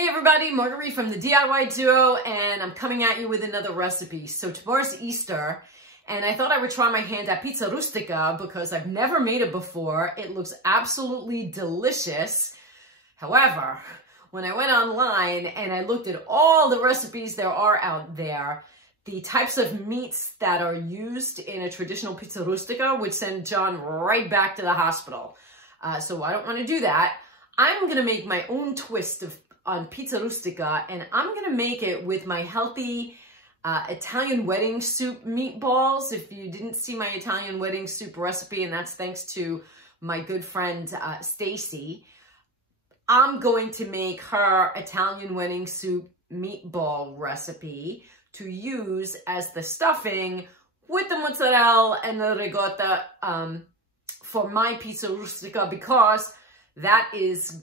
Hey everybody, Marguerite from the DIY Duo, and I'm coming at you with another recipe. So tomorrow's Easter, and I thought I would try my hand at Pizza Rustica because I've never made it before. It looks absolutely delicious. However, when I went online and I looked at all the recipes there are out there, the types of meats that are used in a traditional Pizza Rustica would send John right back to the hospital. So I don't want to do that. I'm going to make my own twist on Pizza Rustica, and I'm going to make it with my healthy Italian wedding soup meatballs. If you didn't see my Italian wedding soup recipe, and that's thanks to my good friend Staci, I'm going to make her Italian wedding soup meatball recipe to use as the stuffing with the mozzarella and the ricotta for my Pizza Rustica, because that is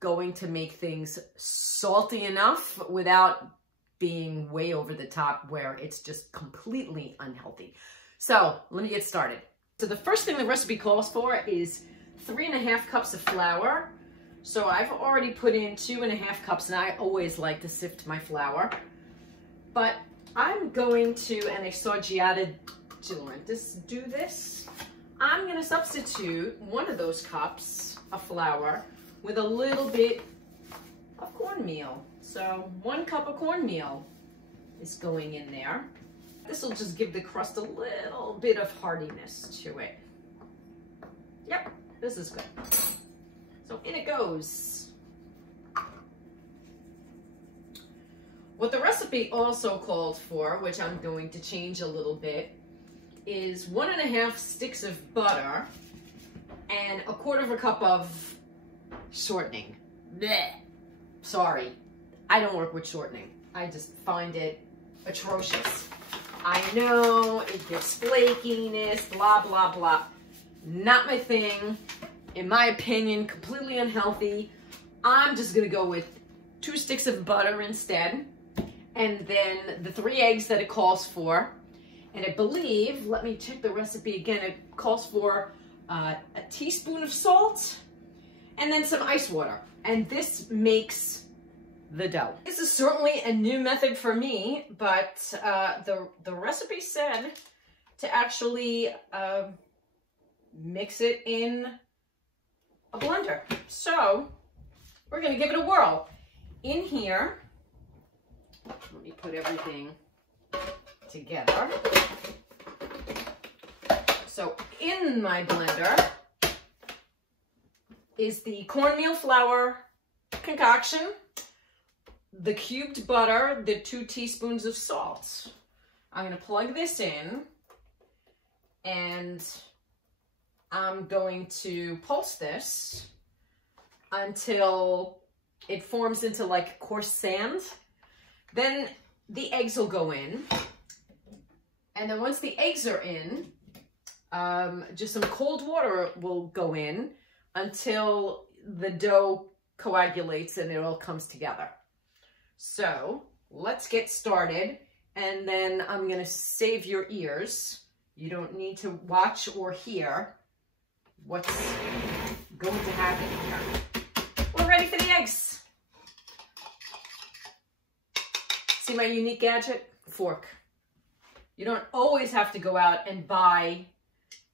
going to make things salty enough without being way over the top where it's just completely unhealthy. So let me get started. So the first thing the recipe calls for is 3.5 cups of flour. So I've already put in 2.5 cups, and I always like to sift my flour. But I'm going to, and I saw Giada do this. I'm going to substitute one of those cups of flour with a little bit of cornmeal. So 1 cup of cornmeal is going in there. This will just give the crust a little bit of hardiness to it. Yep, this is good. So in it goes. What the recipe also called for, which I'm going to change a little bit, is 1.5 sticks of butter and 1/4 cup of shortening. Blech. Sorry, I don't work with shortening. I just find it atrocious. I know it gives flakiness, blah, blah, blah. Not my thing. In my opinion, completely unhealthy. I'm just gonna go with 2 sticks of butter instead. And then the 3 eggs that it calls for. And I believe, let me check the recipe again, it calls for a teaspoon of salt and then some ice water. And this makes the dough. This is certainly a new method for me, but the recipe said to actually mix it in a blender. So we're gonna give it a whirl. In here, let me put everything together. So in my blender is the cornmeal flour concoction, the cubed butter, the 2 teaspoons of salt. I'm going to plug this in, and I'm going to pulse this until it forms into like coarse sand. Then the eggs will go in. And then once the eggs are in, just some cold water will go in until the dough coagulates and it all comes together. So let's get started, and then I'm going to save your ears. You don't need to watch or hear what's going to happen here. We're ready for the eggs. See my unique gadget? Fork. You don't always have to go out and buy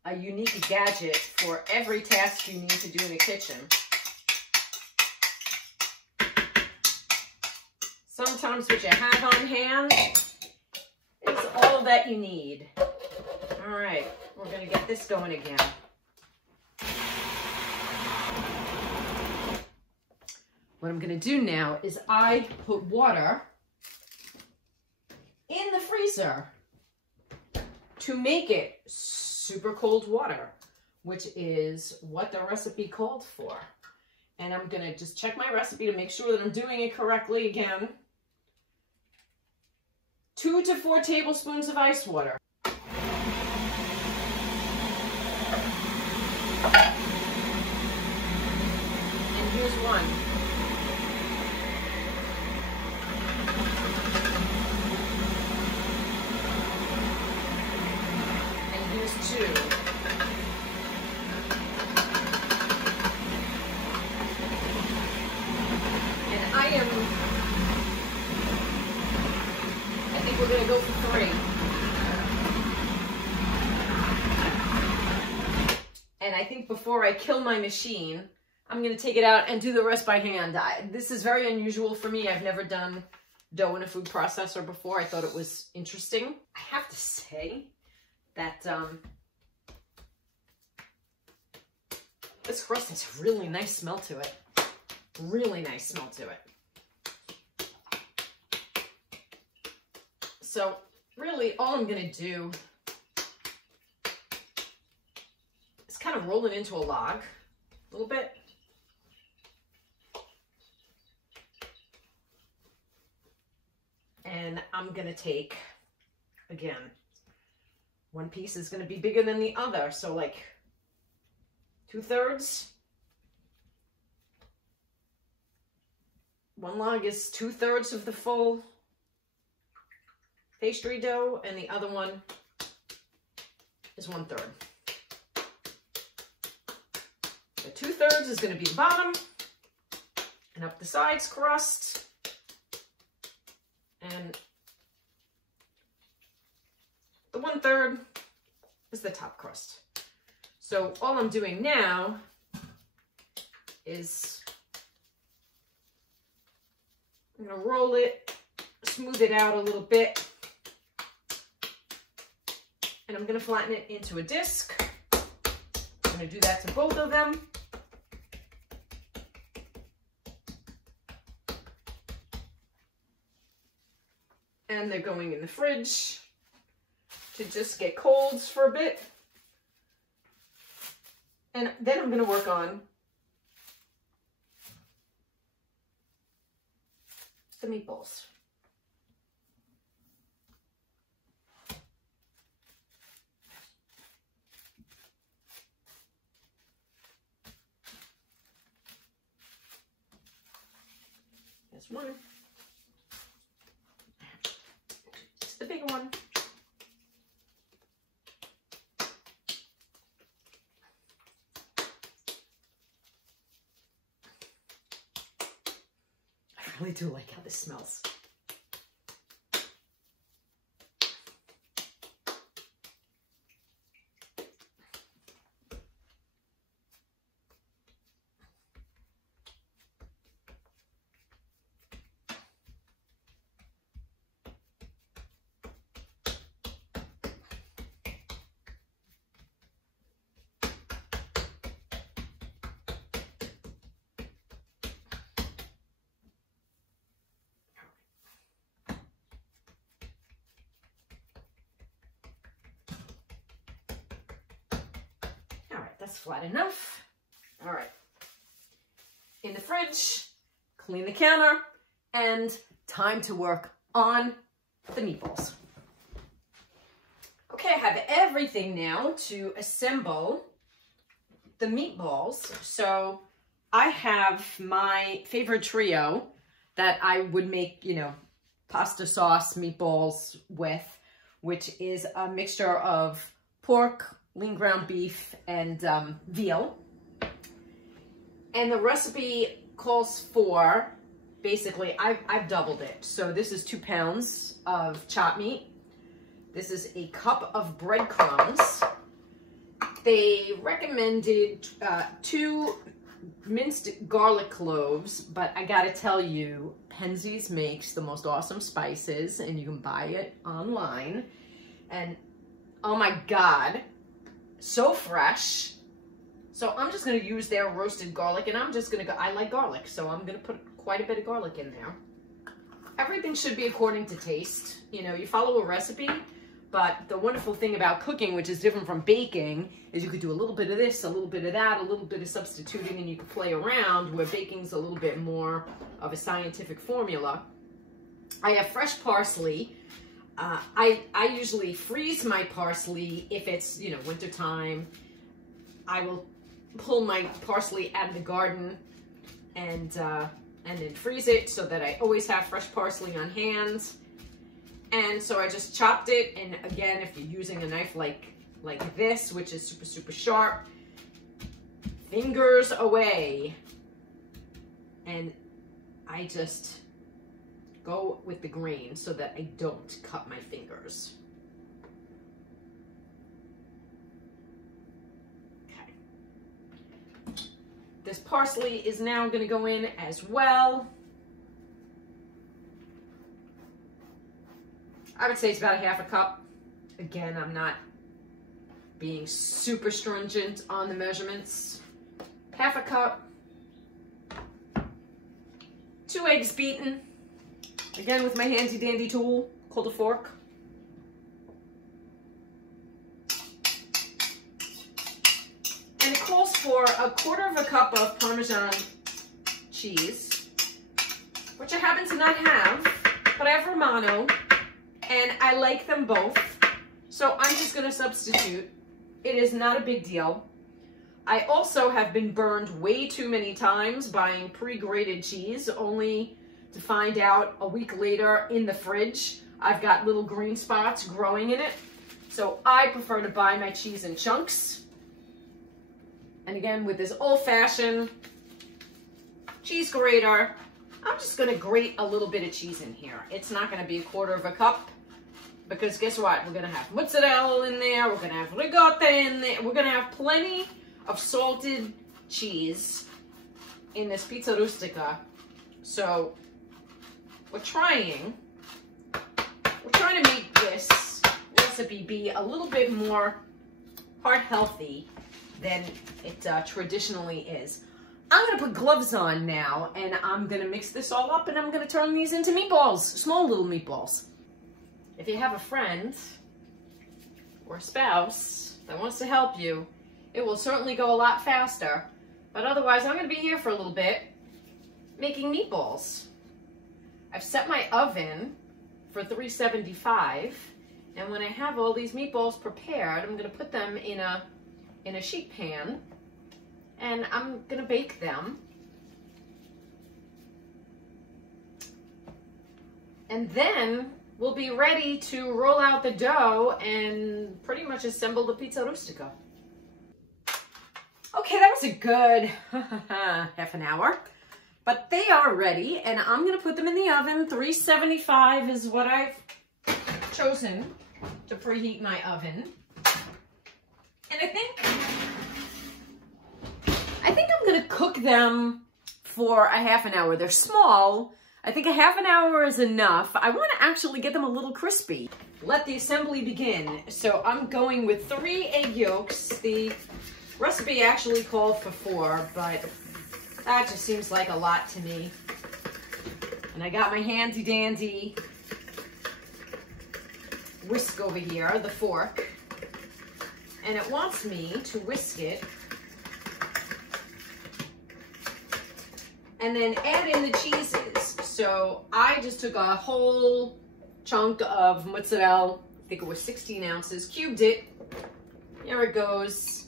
a unique gadget for every task you need to do in the kitchen. Sometimes what you have on hand is all that you need. All right, we're gonna get this going again. What I'm gonna do now is I put water in the freezer to make it super cold water, which is what the recipe called for. And I'm gonna just check my recipe to make sure that I'm doing it correctly again. 2 to 4 tablespoons of ice water. And here's 1. And here's 2. And I am we're gonna go for 3. And I think before I kill my machine, I'm gonna take it out and do the rest by hand. This is very unusual for me. I've never done dough in a food processor before. I thought it was interesting. I have to say that this crust has a really nice smell to it. Really nice smell to it. So really all I'm gonna do is kind of roll it into a log a little bit. And I'm gonna take, again, one piece is gonna be bigger than the other. So like 2/3. One log is 2/3 of the full pastry dough, and the other one is 1/3. The 2/3 is going to be the bottom, and up the sides crust, and the 1/3 is the top crust. So all I'm doing now is I'm going to roll it, smooth it out a little bit, and I'm going to flatten it into a disc. I'm going to do that to both of them. And they're going in the fridge to just get cold for a bit. And then I'm going to work on the meatballs. There's one. It's the big one. I really do like how this smells. That's flat enough. All right. In the fridge, clean the counter, and time to work on the meatballs. Okay, I have everything now to assemble the meatballs. So I have my favorite trio that I would make, you know, pasta sauce meatballs with, which is a mixture of pork, lean ground beef, and veal. And the recipe calls for, basically, I've doubled it. So this is 2 pounds of chopped meat. This is a cup of breadcrumbs. They recommended 2 minced garlic cloves, but I gotta tell you, Penzeys makes the most awesome spices, and you can buy it online. And oh my God, so fresh. So I'm just going to use their roasted garlic, and I'm just going to go, I like garlic, so I'm going to put quite a bit of garlic in there. Everything should be according to taste. You know, you follow a recipe, but the wonderful thing about cooking, which is different from baking, is you could do a little bit of this, a little bit of that, a little bit of substituting, and you could play around, where baking's a little bit more of a scientific formula. I have fresh parsley. I usually freeze my parsley if it's, you know, winter time. I will pull my parsley out of the garden and then freeze it so that I always have fresh parsley on hand. And so I just chopped it. And again, if you're using a knife like this, which is super, super sharp, fingers away. And I just go with the grain so that I don't cut my fingers. Okay. This parsley is now going to go in as well. I would say it's about a half a cup. Again, I'm not being super stringent on the measurements. Half a cup. 2 eggs beaten. Again, with my handy dandy tool called a fork. And it calls for 1/4 cup of Parmesan cheese, which I happen to not have, but I have Romano, and I like them both. So I'm just going to substitute. It is not a big deal. I also have been burned way too many times buying pre-grated cheese, only to find out a week later in the fridge, I've got little green spots growing in it. So I prefer to buy my cheese in chunks. And again, with this old-fashioned cheese grater, I'm just going to grate a little bit of cheese in here. It's not going to be 1/4 cup. Because guess what? We're going to have mozzarella in there. We're going to have ricotta in there. We're going to have plenty of salted cheese in this Pizza Rustica. So we're trying to make this recipe be a little bit more heart healthy than it traditionally is. I'm going to put gloves on now, and I'm going to mix this all up, and I'm going to turn these into meatballs, small little meatballs. If you have a friend or a spouse that wants to help you, it will certainly go a lot faster. But otherwise, I'm going to be here for a little bit making meatballs. I've set my oven for 375, and when I have all these meatballs prepared, I'm going to put them in a sheet pan, and I'm going to bake them. And then we'll be ready to roll out the dough and pretty much assemble the Pizza Rustica. Okay, that was a good half an hour, but they are ready, and I'm gonna put them in the oven. 375 is what I've chosen to preheat my oven. And I think I'm gonna cook them for a half an hour. They're small. I think a half an hour is enough. I want to actually get them a little crispy. Let the assembly begin. So I'm going with 3 egg yolks. The recipe actually called for 4, but that just seems like a lot to me. And I got my handy dandy whisk over here, the fork. And it wants me to whisk it and then add in the cheeses. So I just took a whole chunk of mozzarella, I think it was 16 ounces, cubed it. Here it goes.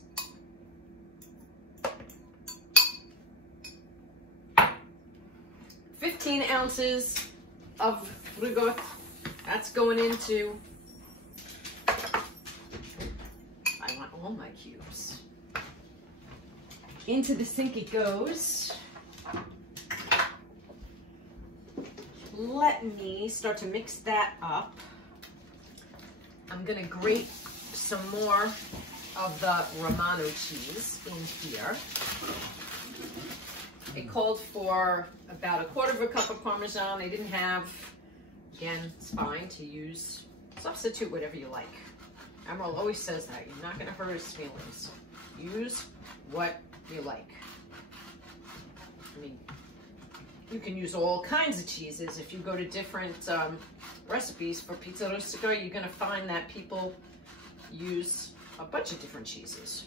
$15 ounces of ricotta. That's going into, I want all my cubes. Into the sink it goes. Let me start to mix that up. I'm gonna grate some more of the Romano cheese in here. It called for about 1/4 cup of Parmesan. I didn't have, again, it's fine to use, substitute whatever you like. Emerald always says that, you're not gonna hurt his feelings. Use what you like. I mean, you can use all kinds of cheeses. If you go to different recipes for Pizza Rustica, you're gonna find that people use a bunch of different cheeses.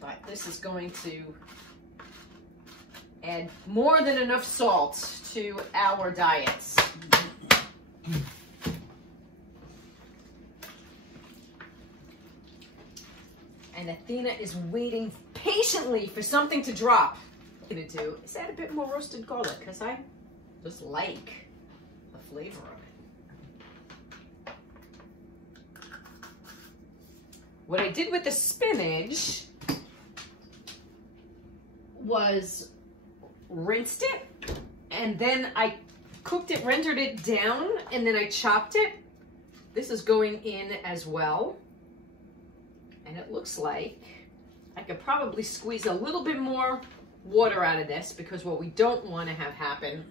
But this is going to add more than enough salt to our diets. And Athena is waiting patiently for something to drop. What I'm gonna do is add a bit more roasted garlic because I just like the flavor of it. What I did with the spinach was rinsed it and then I cooked it, rendered it down, and then I chopped it. This is going in as well. And it looks like I could probably squeeze a little bit more water out of this, because what we don't want to have happen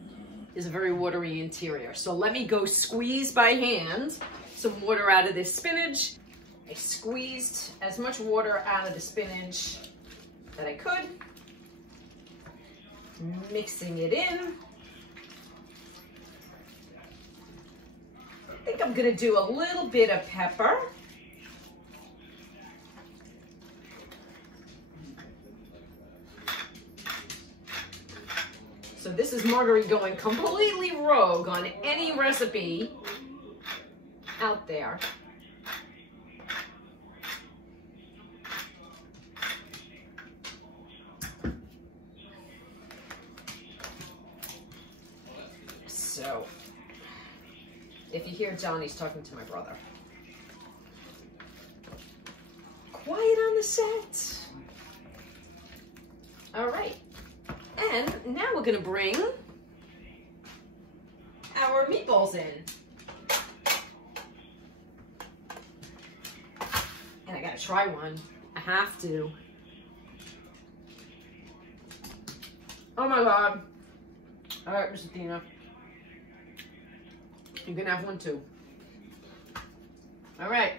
is a very watery interior. So let me go squeeze by hand some water out of this spinach. I squeezed as much water out of the spinach that I could, mixing it in. I think I'm gonna do a little bit of pepper. So this is Marguerite going completely rogue on any recipe out there. So, if you hear Johnny's talking to my brother. Quiet on the set. All right. And now we're gonna bring our meatballs in. And I gotta try one. I have to. Oh my God. All right, Miss Athena. You can have one too. All right.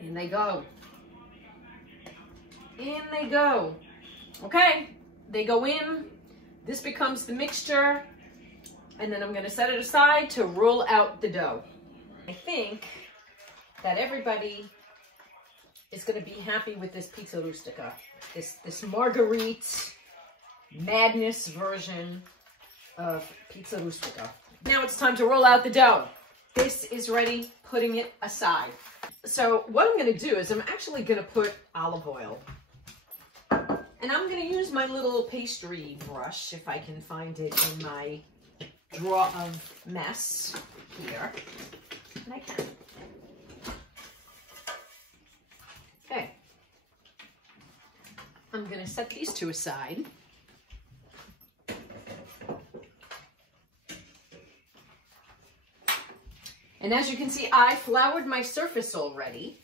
In they go. In they go. Okay, they go in. This becomes the mixture. And then I'm gonna set it aside to roll out the dough. I think that everybody is gonna be happy with this Pizza Rustica. This Marguerite madness version of Pizza Rustica. Now it's time to roll out the dough. This is ready, putting it aside. So what I'm gonna do is I'm actually gonna put olive oil. And I'm gonna use my little pastry brush, if I can find it in my drawer of mess here. And I can. Okay. I'm gonna set these two aside. And as you can see, I floured my surface already.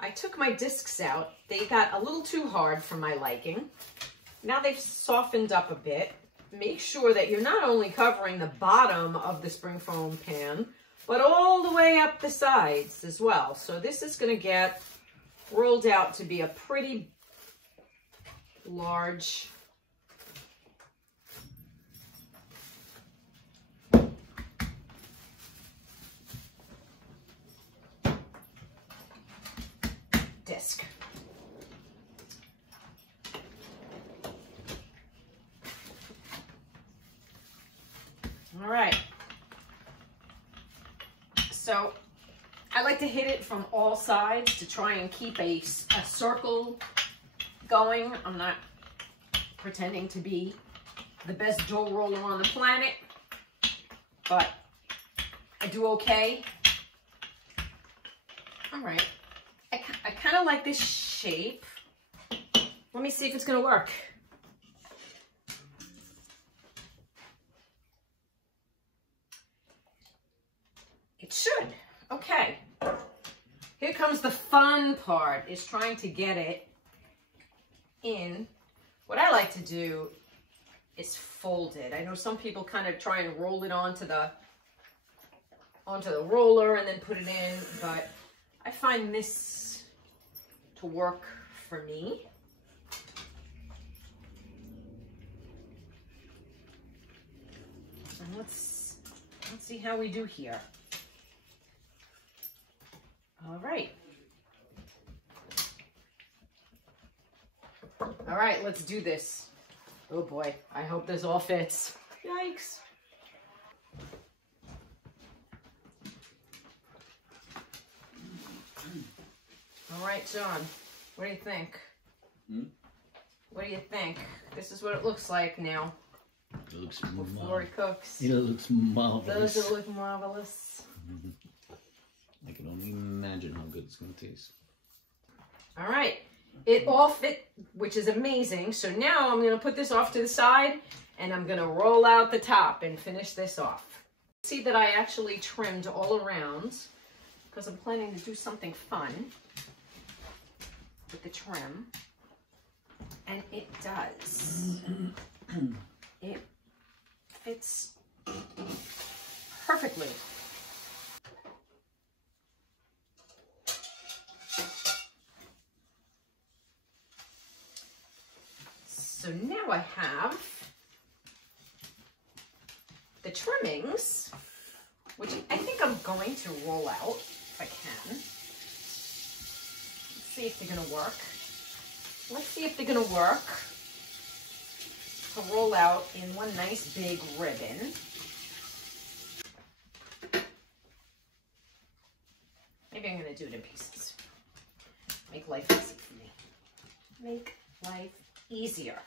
I took my discs out. They got a little too hard for my liking. Now they've softened up a bit. Make sure that you're not only covering the bottom of the springform pan, but all the way up the sides as well. So this is gonna get rolled out to be a pretty large disc. All right. So I like to hit it from all sides to try and keep a circle going. I'm not pretending to be the best dough roller on the planet, but I do okay. All right. I kind of like this shape. Let me see if it's going to work. It should. Okay. Here comes the fun part, is trying to get it in. What I like to do is fold it. I know some people kind of try and roll it onto the roller and then put it in, but I find this to work for me. And let's see how we do here. All right. All right, let's do this. Oh boy, I hope this all fits. Yikes. All right, John, what do you think? What do you think? This is what it looks like now. It looks before it cooks. It looks marvelous. Does it look marvelous? I can only imagine how good it's going to taste. All right, it all fit, which is amazing. So now I'm gonna put this off to the side and I'm gonna roll out the top and finish this off. See that I actually trimmed all around because I'm planning to do something fun with the trim. And it does. It fits perfectly. So now I have the trimmings, which I think I'm going to roll out if I can. Let's see if they're gonna work. Let's see if they're gonna work to roll out in one nice big ribbon. Maybe I'm gonna do it in pieces. Make life easy for me. Make life easier.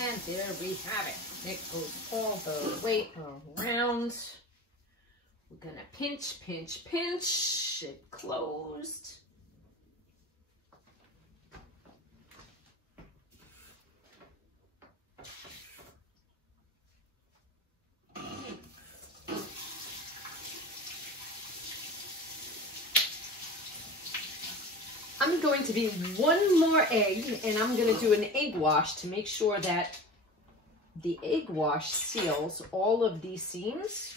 And there we have it. It goes all the way around. We're gonna pinch, pinch, pinch. It closed. I'm going to be one more egg, and I'm going to do an egg wash to make sure that the egg wash seals all of these seams.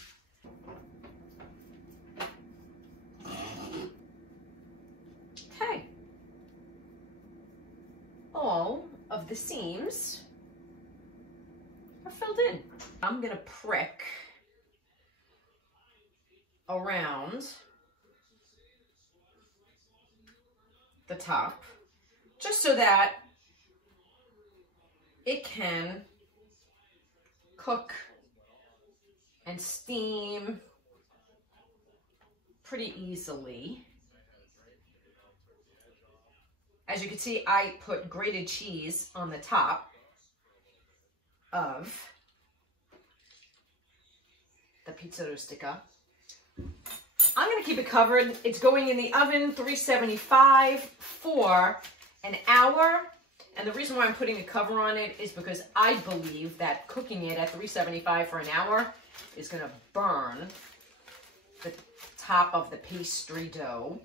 Okay. All of the seams are filled in. I'm going to prick around the top, just so that it can cook and steam pretty easily. As you can see, I put grated cheese on the top of the Pizza Rustica. I'm going to keep it covered. It's going in the oven, 375 for an hour. And the reason why I'm putting a cover on it is because I believe that cooking it at 375 for an hour is going to burn the top of the pastry dough.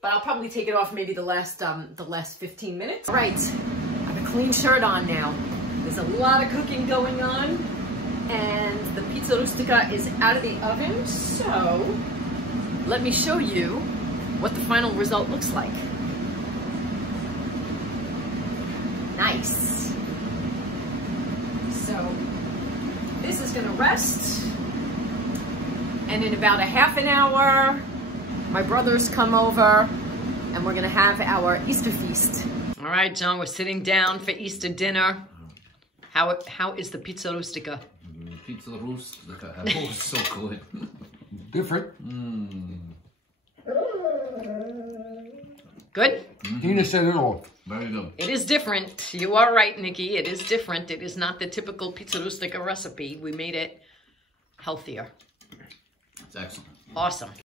But I'll probably take it off maybe the last 15 minutes. All right, I have a clean shirt on now. There's a lot of cooking going on. And the Pizza Rustica is out of the oven, so let me show you what the final result looks like. Nice. So this is gonna rest, and in about a half an hour, my brothers come over, and we're gonna have our Easter feast. All right, John, we're sitting down for Easter dinner. How is the Pizza Rustica? Pizza Rustica. Oh, so good. Different. Good? Tina said it all. Very good. It is different. You are right, Nikki. It is different. It is not the typical Pizza Rustica recipe. We made it healthier. It's excellent. Awesome.